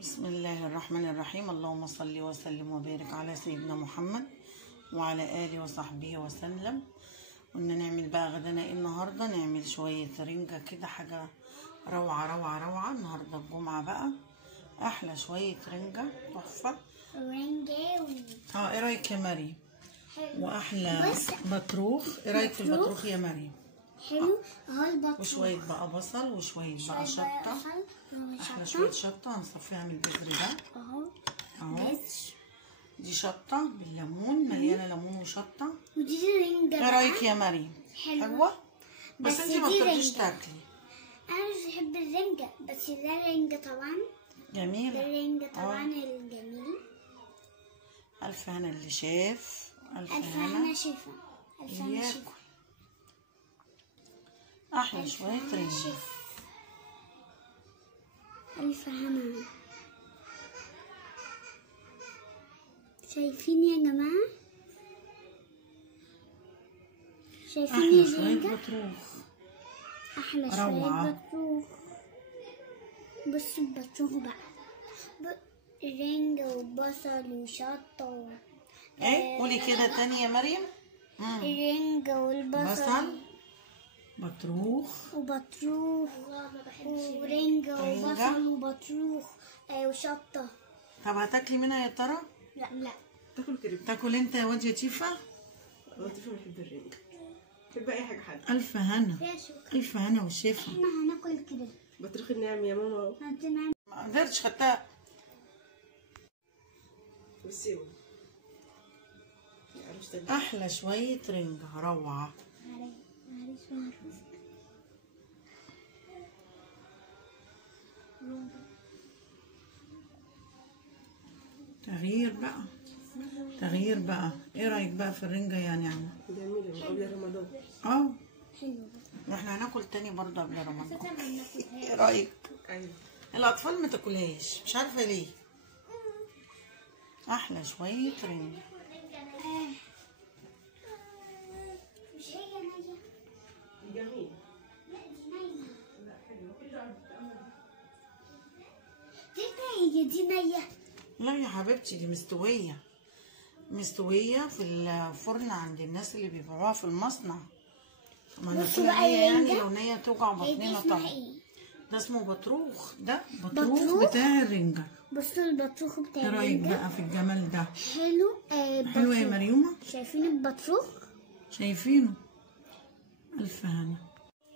بسم الله الرحمن الرحيم. اللهم صل وسلم وبارك على سيدنا محمد وعلى آله وصحبه وسلم. قلنا نعمل بقى غدانا ايه النهارده؟ نعمل شوية رنجة كده، حاجة روعة روعة روعة. النهارده الجمعة بقى، احلى شوية رنجة تحفة. رنجة ايه رايك يا مريم؟ حلو. واحلى بطروخ. ايه رايك في البطروخ يا مريم؟ حلو اهو البطروخ، وشوية بقى بصل وشوية بقى شطة. احلى شوية شطة هنصفيها من البذر ده اهو. دي شطة بالليمون، مليانة ليمون وشطة. ودي رنجة. ايه رايك يا مريم؟ حلوة بس انتي ما بترضيش تاكلي. انا مش بحب الرنجة، بس ده رنجة طبعا جميلة. ده رنجة طبعا الجميل. الف هنا اللي شاف، الف هنا شفا، الف هنا شفا. احلى شوية رنجة. الف هنا. شايفين يا جماعة؟ شايفين احلى الرنجة؟ شوية بطروخ. احلى شوية بطروخ. بصوا البطروخ بقى، رنجة وبصل وشطة ايه قولي كده تاني يا مريم. الرنجة والبصل، بصل، بطروخ وبطروخ ورنجة وبصل وبطروخ وشطة. طب هتاكلي منها يا ترى؟ لا. تاكل انت يا واد يا تيفا؟ لطيفة بحب الرنجة، بحب اي حاجة حادقة. الف هنا، الف هنا والشفا. احنا هناكل كده بطريق النعم يا ماما. هنعمل. ما قدرتش خدتها. والسيوة احلى شوية رنجة روعة. تغيير بقى، تغيير بقى. ايه رايك بقى في الرنجة يا نعمة؟ جميلة قبل رمضان. حلو. واحنا هناكل تاني برضه قبل رمضان. ايه رايك؟ ايوه. الاطفال ما تاكلهاش، مش عارفه ليه. احلى شويه رنجة. مش هي نية؟ جميل. لا دي نية. لا حلوة. دي نية. لا يا حبيبتي، دي مستويه، مستويه في الفرن عند الناس اللي بيبيعوها في المصنع. ما ناكلها هي يعني، لو نية توجع بطننا طبعا. ده اسمه بطروخ، ده بطروخ بتاع الرنجة. بصوا البطروخ بتاع الرنجة. ايه رايك بقى في الجمال ده؟ حلو. حلو يا مريومة؟ شايفين البطروخ؟ شايفينه. الف هنا.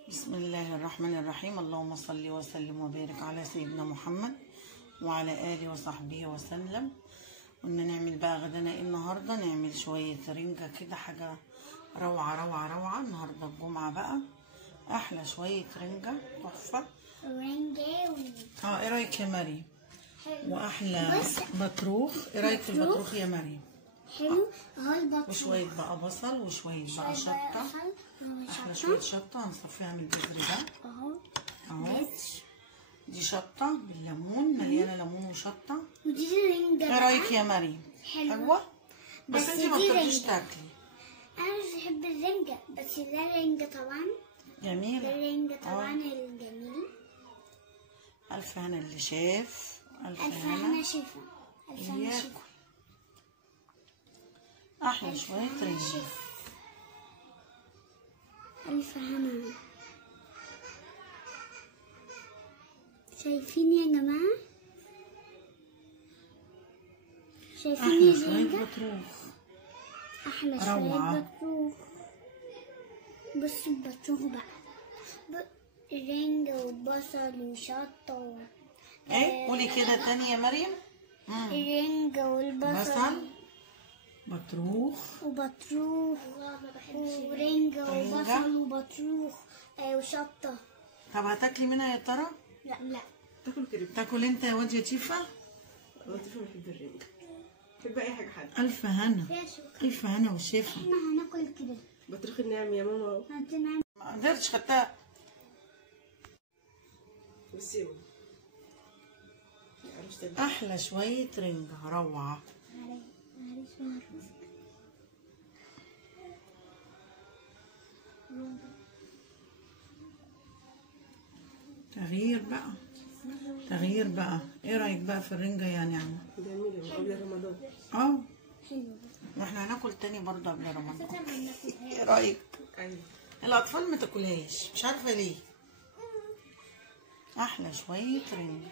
بسم الله الرحمن الرحيم. اللهم صل وسلم وبارك على سيدنا محمد وعلى آله وصحبه وسلم. قلنا نعمل بقى غدانا ايه النهارده؟ نعمل شوية رنجة كده، حاجة روعة روعة روعة. النهارده الجمعة بقى، احلى شوية رنجة تحفة. رنجة ايه رايك يا مريم؟ واحلى بطروخ. ايه رايك في البطروخ يا مريم؟ حلو اهو البطروخ، وشوية بقى بصل وشوية بقى شطة. احلى شوية شطة هنصفيها من البذر ده اهو. دي شطة بالليمون، مليانة ليمون وشطة. ودي رنجة. ايه رايك يا مريم؟ حلوة. بس انتي ما بترضيش تاكلي. انا مش بحب الرنجة، بس ده رنجة طبعا جميلة. ده رنجة طبعا الجميل. الف هنا اللي شاف، الف هنا شفا، الف هنا شفا. احلى شوية رنجة. الف هنا. شايفين يا جماعة؟ شايفين احلى الرنجة؟ شوية بطروخ. احلى شوية بطروخ. بصوا البطروخ بقى، رنجة وبصل وشطة ايه قولي كده تاني يا مريم. الرنجة والبصل، بصل، بطروخ وبطروخ ورنجة وبصل وبطروخ وشطة. طب هتاكلي منها يا ترى؟ لا. تاكل انت يا واد يا تيفا؟ لطيفة بحب الرنجة، بحب اي حاجة حادقة. الف هنا، الف هنا والشفا. احنا هناكل كده بطريق النعم يا ماما. هنعمل. ما قدرتش خدتها. والسيوة احلى شوية رنجة روعة. تغيير بقى، تغيير بقى. ايه رايك بقى في الرنجة يا نعمة؟ جميلة قبل رمضان. اه، حلو. واحنا هناكل تاني برضه قبل رمضان. ايه رايك؟ ايوه. الاطفال ما تاكلهاش، مش عارفه ليه. احلى شويه رنجة.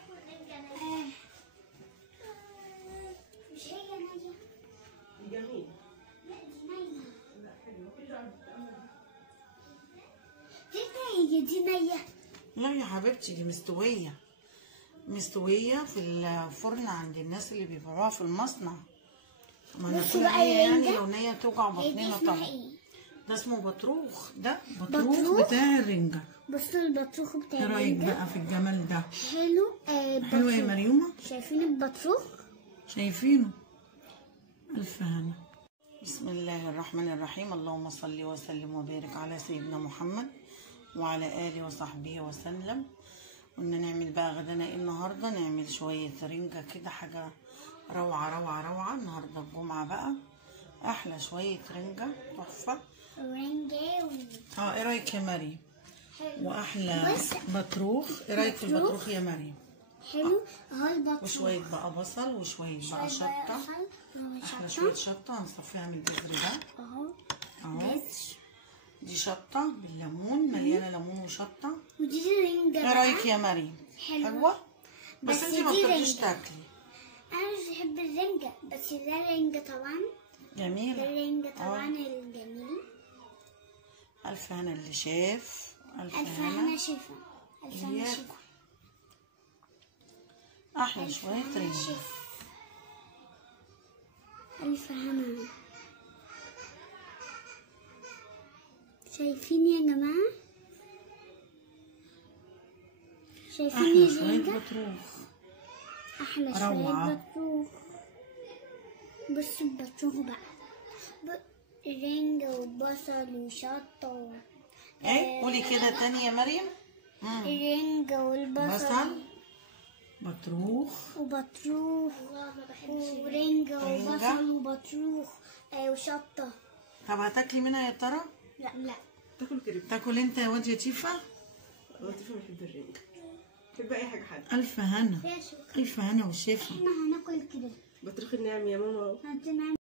مش هي نية؟ جميل. لا دي نية. دي نية. لا يا حبيبتي، دي مستويه في الفرن عند الناس اللي بيبيعوها في المصنع. ما بصوا ناكلها بقى هي يعني الرنجة. لو نية توجع هي دي بطننا اسمها طبعا. ايه؟ ده اسمه بطروخ. ده بطروخ؟ بطروخ بتاع الرنجة. بصوا البطروخ بتاع ايه رايك الرنجة. بقى في الجمال ده؟ حلو. حلو يا بطروخ. مريومة؟ شايفين البطروخ؟ شايفينه؟ ألف هنا. بسم الله الرحمن الرحيم. اللهم صل وسلم وبارك على سيدنا محمد وعلى آله وصحبه وسلم. قلنا نعمل بقى غدانا ايه النهارده؟ نعمل شوية رنجة كده، حاجة روعة روعة روعة. النهارده الجمعة بقى، أحلى شوية رنجة تحفة. رنجة ايه رأيك يا مريم؟ حلو. وأحلى بص. بطروخ. ايه رأيك في بطروخ. البطروخ يا مريم؟ حلو اهو البطروخ. وشوية بقى بصل وشوية بقى شطة. أحلى شوية شطة هنصفيها من البذر ده اهو. اهو. بذر. دي شطة بالليمون، مليانة ليمون وشطة. ودي رنجة ايه بقى. رأيك يا مريم؟ حلوة. حلوة؟ بس بس انتي ما دي بترضيش رنجة. تاكلي. انا مش بحب الرنجة، بس ده رنجة طبعا. ده جميلة. رنجة طبعا الجميل. ألف هنا اللي شاف. ألف ألف هنا هنا شفا. ألف هنا ياكل. شفا. أحلى ألف شوية هنا رنجة. شفا. ألف هنا. شايفين يا جماعة؟ شايفين أحلى شوية الرنجة؟ بطروخ. أحلى روعة. شوية بطروخ. بصوا البطروخ بقى. رنجة وبصل وشطة ايه؟ قولي كده تاني يا مريم. الرنجة والبصل. بصل، بطروخ، وبطروخ ورنجة وبصل وبطروخ وشطة. طب هتاكلي منها يا ترى؟ لا. تاكل كريب. تاكل انت يا واد يا تيفا؟ لطيفة بحب الرنجة. بحب اي حاجة حادقة. ألف هنا. فيها شوكة. ألف هنا والشفا. احنا هناكل كده. بطريق النعم يا ماما. هنعمل